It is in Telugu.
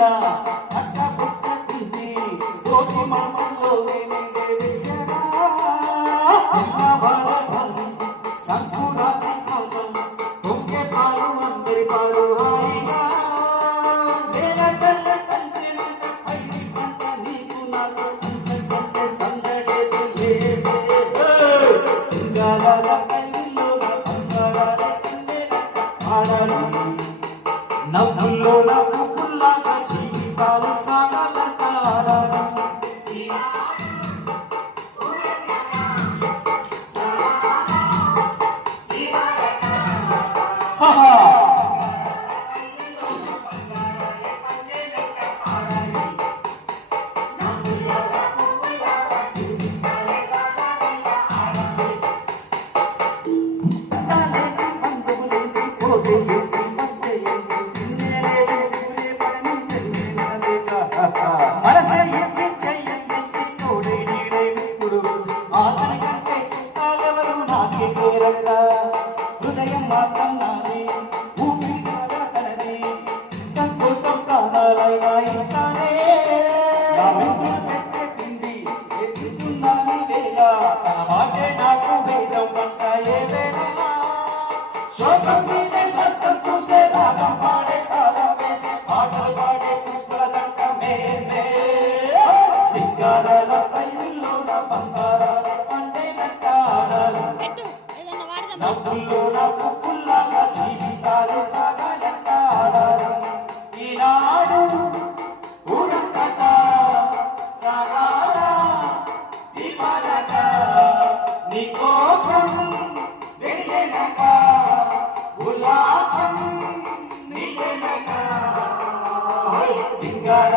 ఉన్న అట్ట పుట్ట తీసి కోటి మమ్మల్లో సంకురాత్రి కాలం పొంగే పాలు అందరి పాలు హాయిగా నీకు నాకు అంతకంటే సందడే సింగారాల కైల్లో బంగారాల ఆడాలి నవ్వుల్లో పువ్వుల్లాగా జీవితాలు సాగాలంట ఆడాలి మనసే ఇచ్చి చెయ్యందించి తోడై నీడై ఇప్పుడు ఆతని కంటే చుట్టాలెవరు నాకే లేరట హృదయం మాత్రం నాది ఊపిరి కాదా తనది తన కోసం ప్రాణాలైనా ఇస్తానే నా మిత్రుడు పెట్టే తిండి తింటున్నాని వేళ తన మాటే నాకు వేదం అంట ఏ వేళ శోకం మీదే సత్తం చూసే రాగం పాడే తాళం వేసే పాటలు పాడే పుష్పల జంట మేమే సింగారాల పైరుల్లోన బంగారాల పండేనట్ట ఆడాలి నవ్వుల్లోన పువ్వుల్లాగా జీవితాలు సాగాలంట ఆడాలి ఈనాడు ఊరంతట రాగాల దీపాలట నీకోసం వేసేనట ఉల్లాసం నీకేనట సింగార